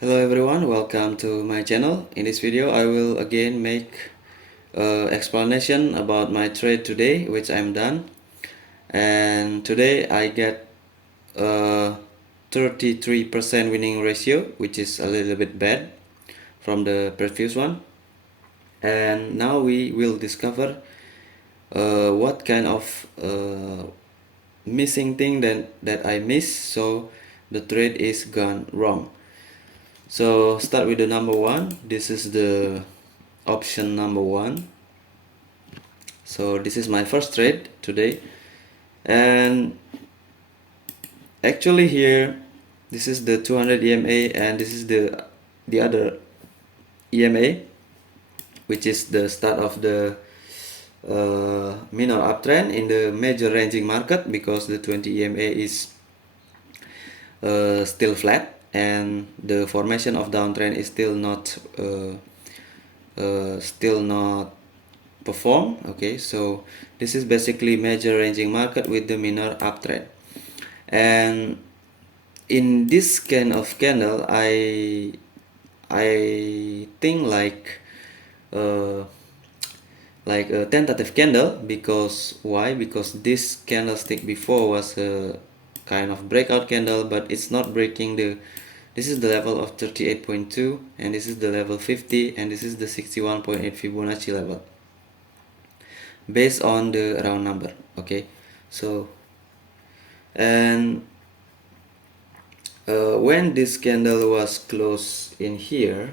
Hello everyone, welcome to my channel. In this video I will again make explanation about my trade today, which I'm done. And today I get a 33% winning ratio, which is a little bit bad from the previous one. And now we will discover what kind of missing thing that I missed, so the trade is gone wrong. So start with the number one. This is the option number one. So this is my first trade today, and actually here this is the 200 EMA and this is the other EMA, which is the start of the minor uptrend in the major ranging market, because the 20 EMA is still flat and the formation of downtrend is still not perform. Okay, so this is basically major ranging market with the minor uptrend, and in this kind of candle I think like a tentative candle. Because why? Because this candlestick before was a kind of breakout candle, but it's not breaking this is the level of 38.2 and this is the level 50 and this is the 61.8 Fibonacci level based on the round number. Okay, so and when this candle was closed in here,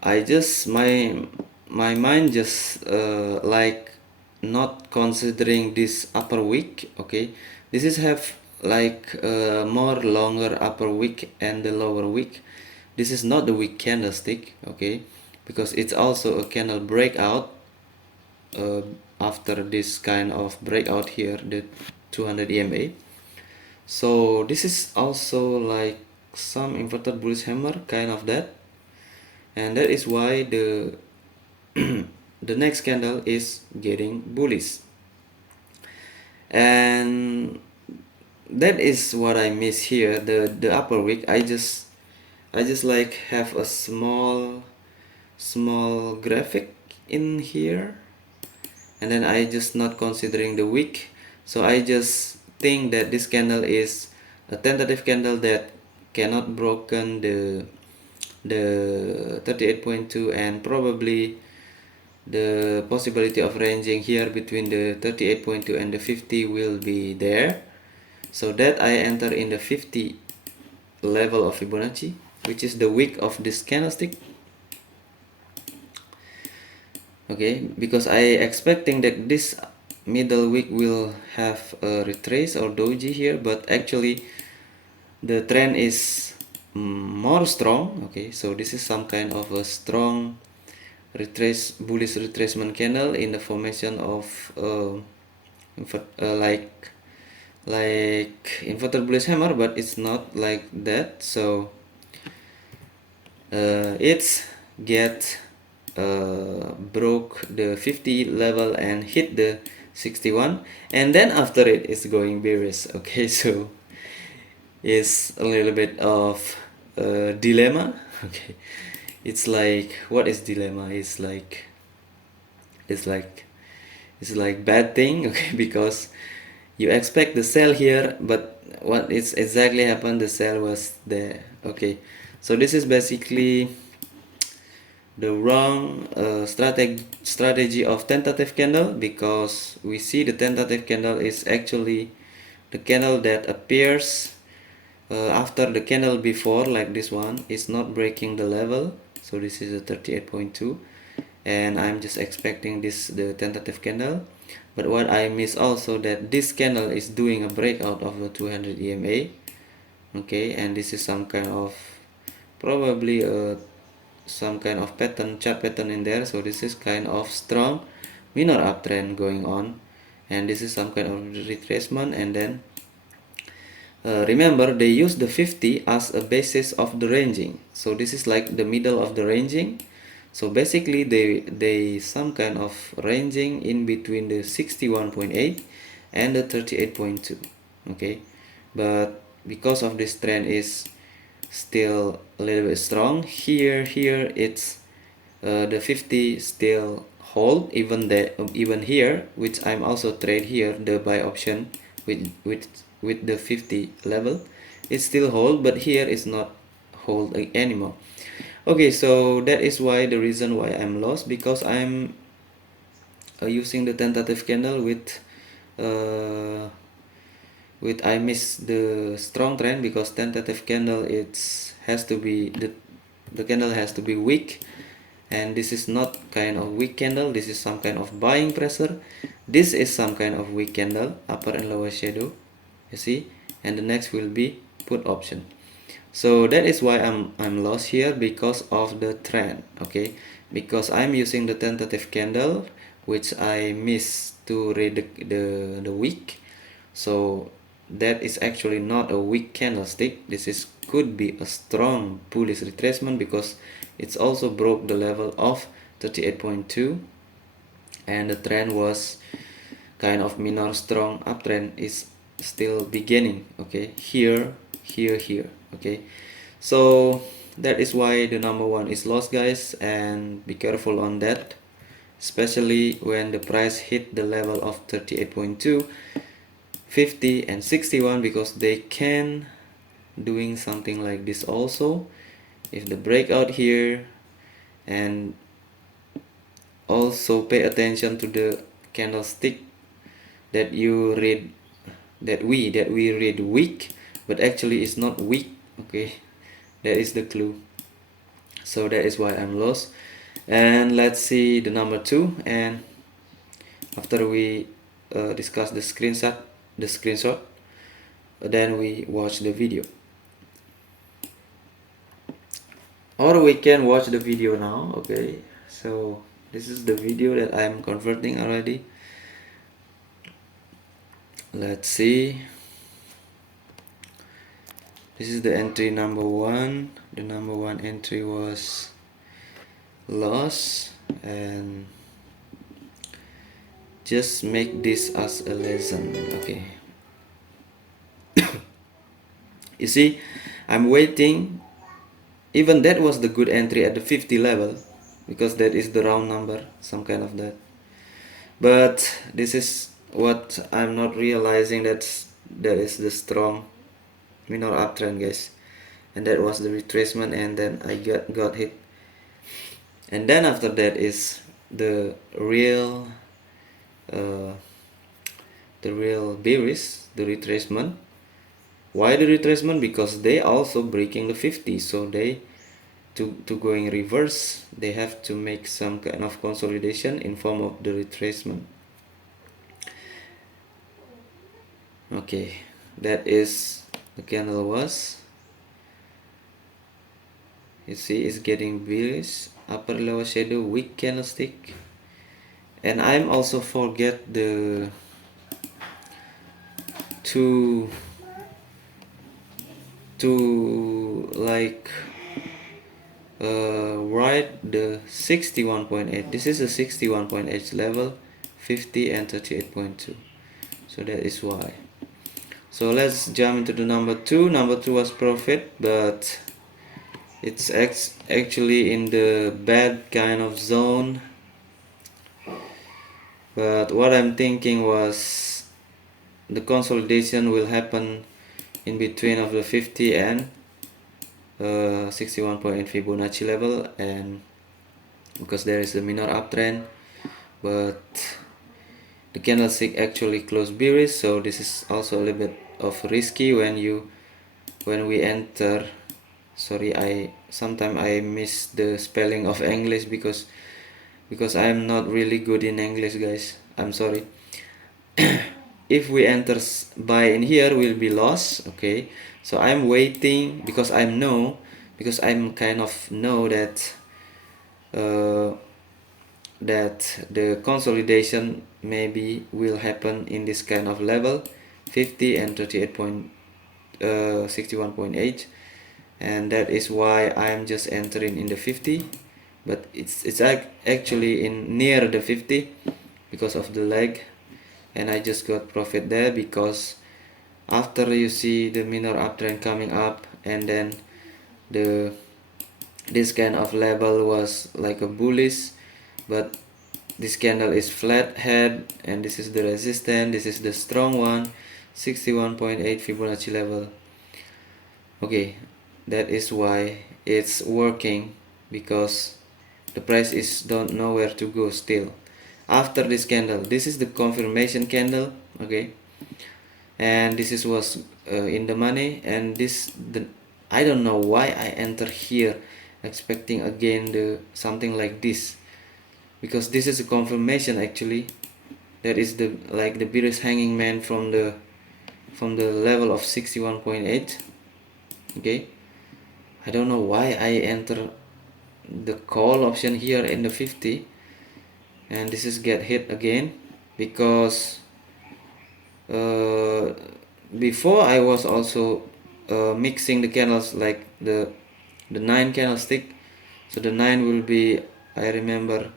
I just my mind just like not considering this upper wick. Okay, this is have like more longer upper wick and the lower wick. This is not the wick candlestick. Okay, because it's also a candle breakout after this kind of breakout here, the 200 EMA. So this is also like some inverted bullish hammer kind of that, and that is why the the next candle is getting bullish, and that is what I miss here. The upper wick, I just like have a small graphic in here, and then I just not considering the wick. So I just think that this candle is a tentative candle that cannot broken the 38.2, and probably the possibility of ranging here between the 38.2 and the 50 will be there, so that I enter in the 50 level of Fibonacci, which is the wick of this candlestick. Okay, because I expecting that this middle wick will have a retrace or doji here, but actually the trend is more strong. Okay, so this is some kind of a strong bullish retracement candle in the formation of like inverted bullish hammer, but it's not like that. So it's get broke the 50 level and hit the 61, and then after it's going bearish. Okay, so it's a little bit of dilemma. Okay, it's like, what is dilemma? It's like bad thing. Okay, because you expect the sell here, but what is exactly happened, the sell was there. Okay, so this is basically the wrong strategy of tentative candle, because we see the tentative candle is actually the candle that appears after the candle before, like this one, is not breaking the level. So this is a 38.2, and I'm just expecting this the tentative candle. But what I miss also, that this candle is doing a breakout of the 200 EMA. Okay, and this is some kind of probably some kind of chart pattern in there. So this is kind of strong minor uptrend going on, and this is some kind of retracement. And then remember, they use the 50 as a basis of the ranging, so this is like the middle of the ranging. So basically they some kind of ranging in between the 61.8 and the 38.2. okay, but because of this trend is still a little bit strong. Here it's the 50 still hold, even here, which I'm also trade here the buy option with the 50 level. It still hold, but here it's not hold anymore. Okay, so that is why the reason why I'm lost, because I'm using the tentative candle with I miss the strong trend, because tentative candle has to be the candle has to be weak, and this is not kind of weak candle. This is some kind of buying pressure. This is some kind of weak candle, upper and lower shadow, you see, and the next will be put option. So that is why I'm lost here, because of the trend. Okay, because I'm using the tentative candle, which I miss to read the wick. So that is actually not a weak candlestick. This is could be a strong bullish retracement, because it's also broke the level of 38.2, and the trend was kind of minor strong uptrend is still beginning. Okay, here, okay. So that is why the number one is lost, guys, and be careful on that, especially when the price hit the level of 38.2, 50 and 61, because they can doing something like this also. If the breakout here, and also pay attention to the candlestick that you read, that we read weak, but actually it's not weak. Okay, that is the clue. So that is why I'm lost. And let's see the number two, and after we discuss the screenshot, then we watch the video, or we can watch the video now. Okay, so this is the video that I'm converting already. Let's see. This is the entry number one. The number one entry was loss, and just make this as a lesson. Okay, you see, I'm waiting. Even that was the good entry at the 50 level, because that is the round number, some kind of that. But this is what I'm not realizing, that is the strong minor uptrend, guys, and that was the retracement, and then I got hit. And then after that is the real bearish, the retracement. Why the retracement? Because they also breaking the 50, so they to going reverse, they have to make some kind of consolidation in form of the retracement. Okay, that is the candle was, you see, it's getting bearish, upper lower shadow, weak candlestick. And I'm also forget the to like write the 61.8. This is a 61.8 level, 50 and 38.2. So that is why. So let's jump into the number two. Number two was profit, but it's actually in the bad kind of zone. But what I'm thinking was the consolidation will happen in between of the 50 and 61.8 Fibonacci level, and because there is a minor uptrend, but the candlestick actually closed bearish, so this is also a little bit of risky when we enter. Sorry, sometimes I miss the spelling of English, because I'm not really good in English, guys. I'm sorry. If we enter buy in here, we'll be lost. Okay, so I'm waiting, because I'm kind of know that that the consolidation maybe will happen in this kind of level, 50 and 61.8, and that is why I'm just entering in the 50, but it's actually in near the 50 because of the lag, and I just got profit there, because after you see the minor uptrend coming up, and then the this kind of level was like a bullish, but this candle is flat head, and this is the resistance, this is the strong one, 61.8 Fibonacci level. Okay, that is why it's working, because the price is don't know where to go still after this candle. This is the confirmation candle, okay, and this is was in the money, and this the I don't know why I enter here expecting again the something like this, because this is a confirmation actually. That is the like the bearish hanging man from the level of 61.8. okay, I don't know why I enter the call option here in the 50, and this is get hit again, because before I was also mixing the candles like the 9 candlestick. So the 9 will be, I remember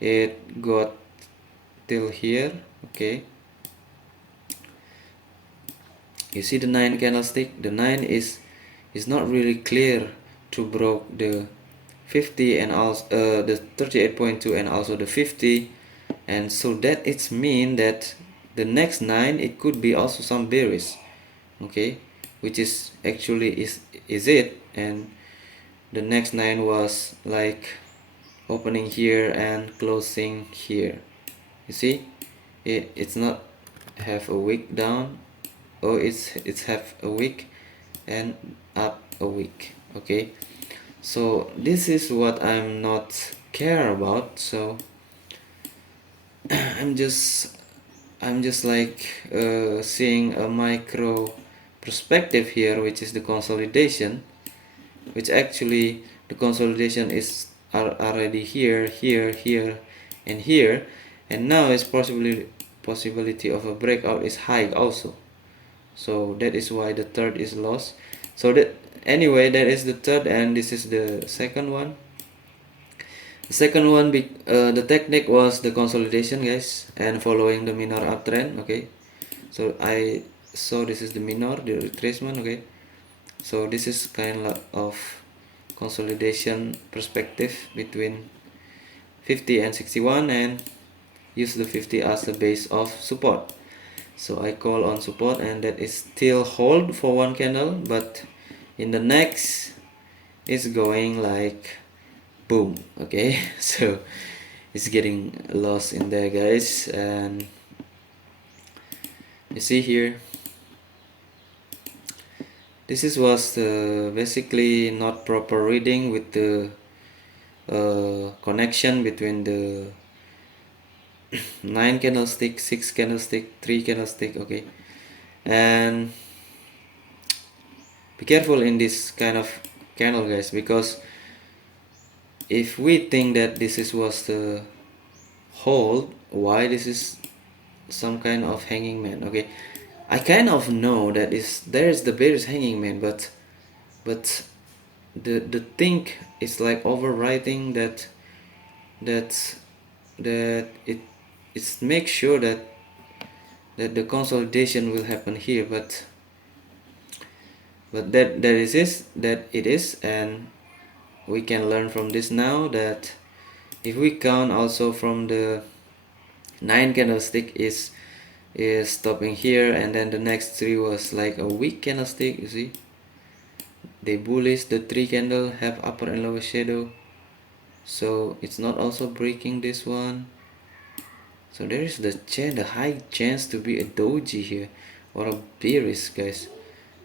it got till here. Okay, you see the 9 candlestick, the 9 is not really clear to broke the 50 and also the 38.2 and also the 50, and so that it's mean that the next 9 it could be also some bearish, okay, which is actually is it. And the next 9 was like opening here and closing here. You see, it's not have a wick down, or it's have a wick and up a wick. Okay, so this is what I'm not care about. So I'm just like seeing a micro perspective here, which is the consolidation, which actually the consolidation is already here, and here, and now is possibility of a breakout is high also. So that is why the third is lost. So that anyway, that is the third, and this is the second one. The second one, the technique was the consolidation, guys, and following the minor uptrend. Okay, so I saw this is the minor, the retracement. Okay, so this is kind of consolidation perspective between 50 and 61, and use the 50 as the base of support. So I call on support, and that is still hold for one candle, but in the next it's going like boom. Okay, so it's getting lost in there, guys. And you see here, this is was basically not proper reading with the connection between the 9 candlestick, 6 candlestick, 3 candlestick. Okay, and be careful in this kind of candle, guys, because if we think that this is was the hold, why this is some kind of hanging man. Okay, I kind of know that there is the bearish hanging man, but the thing is like overwriting that it's make sure that the consolidation will happen here, but that it is, and we can learn from this now that if we count also from the 9 candlestick is stopping here, and then the next 3 was like a weak candlestick. You see, they bullish, the 3 candle have upper and lower shadow, so it's not also breaking this one. So there is the high chance to be a doji here, or a bearish, guys,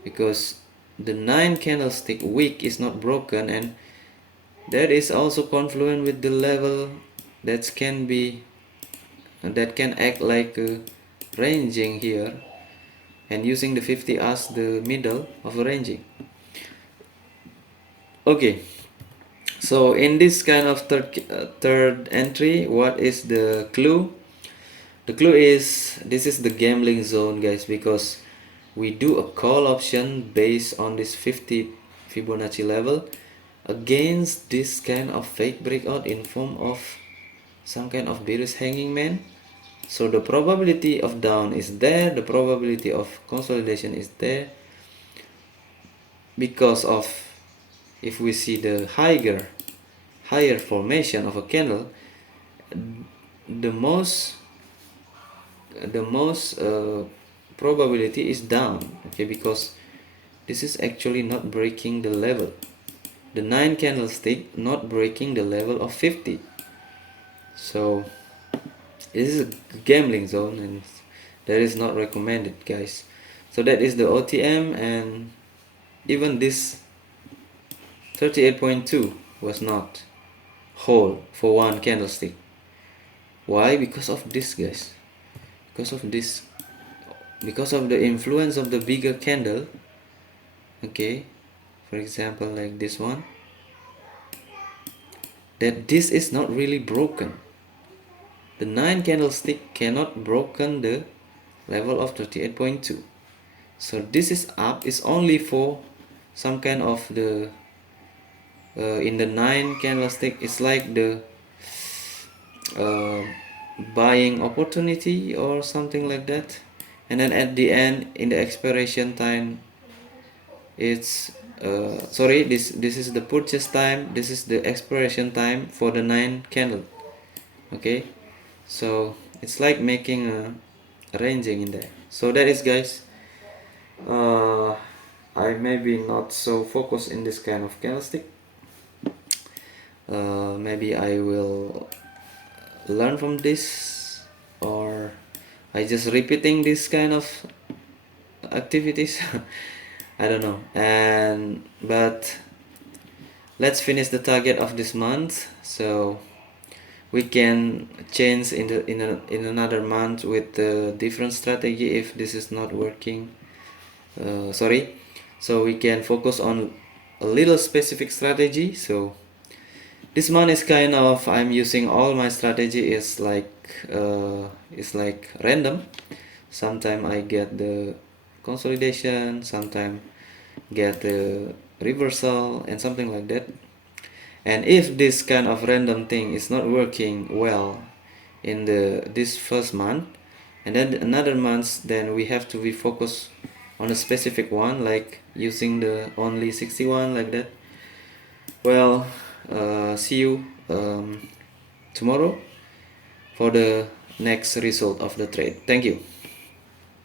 because the 9 candlestick wick is not broken, and that is also confluent with the level that can act like a ranging here, and using the 50 as the middle of a ranging. Okay, so in this kind of third entry, what is the clue? The clue is this is the gambling zone, guys, because we do a call option based on this 50 Fibonacci level against this kind of fake breakout in form of some kind of bearish hanging man. So the probability of down is there, the probability of consolidation is there, because of if we see the higher formation of a candle, the most probability is down, okay, because this is actually not breaking the level, the 9 candlestick not breaking the level of 50. So this is a gambling zone, and that is not recommended, guys. So that is the OTM, and even this 38.2 was not whole for one candlestick. Why? Because of this, guys. Because of this, because of the influence of the bigger candle. Okay, for example, like this one, that this is not really broken. The 9 candlestick cannot broken the level of 38.2. So this is up is only for some kind of the in the 9 candlestick, it's like the uh, buying opportunity or something like that. And then at the end, in the expiration time, it's sorry, this is the purchase time, this is the expiration time for the 9 candle. Okay, so it's like making a arranging in there. So that is, guys, I maybe not so focused in this kind of candlestick. Maybe I will learn from this, or I just repeating this kind of activities. I don't know. And but let's finish the target of this month, so we can change in another month with a different strategy if this is not working. Sorry, so we can focus on a little specific strategy. So this month is kind of, I'm using all my strategy is like random. Sometimes I get the consolidation, sometimes get the reversal, and something like that. And if this kind of random thing is not working well in this first month, and then another month, then we have to be focused on a specific one, like using the only 61 like that. Well, see you tomorrow for the next result of the trade. Thank you.